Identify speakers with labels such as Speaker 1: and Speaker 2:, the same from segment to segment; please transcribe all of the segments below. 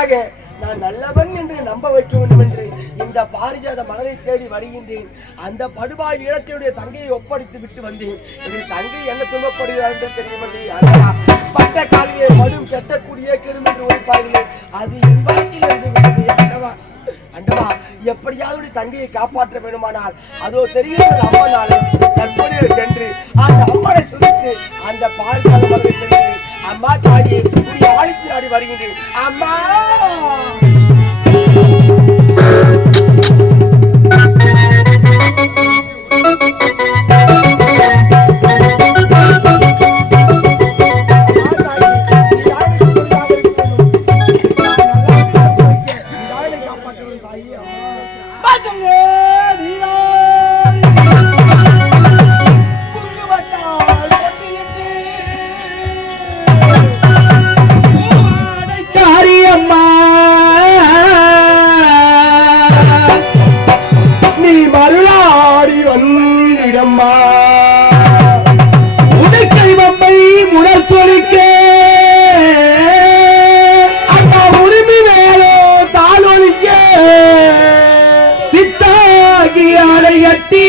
Speaker 1: உனக்காக நான் நல்லவன் என்று நம்ப வைக்க வேண்டும் என்று இந்த பாரிஜாத மலரை தேடி வருகின்றேன். அந்த படுபாய் இடத்தினுடைய தங்கையை ஒப்படைத்து விட்டு வந்தேன். இது தங்கை என்ன துன்பப்படுகிறார் என்று தெரியவில்லை பட்ட காலிலே மடும் கெட்டக்கூடிய கெடும் என்று உழைப்பார்களே அது என் வாழ்க்கையில் இருந்து விட்டது அண்டவா அண்டவா எப்படியாவது தங்கையை காப்பாற்ற வேண்டுமானால் அதோ தெரிகிறது அம்மா நாளை தற்போதைய சென்று அந்த அம்மனை துதித்து அந்த பாரிஜாத மலரை அம்மா வருகின்றேன். அம்மா! வந்திடம்மா
Speaker 2: உடுக்கை வம்பை முடல்
Speaker 1: அண்ணா உரிமை வேலோ தாளொலிக்க.
Speaker 2: சித்தாகி அலையட்டி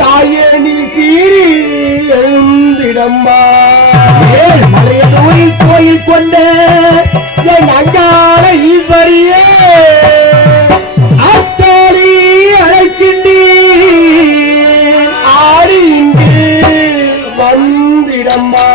Speaker 1: தாயே நீ சீறி எழுந்திடம்மா.
Speaker 2: ஏழ் மலையனூரில் கோயில் கொண்ட
Speaker 1: என் அஞ்ஞான அம்மா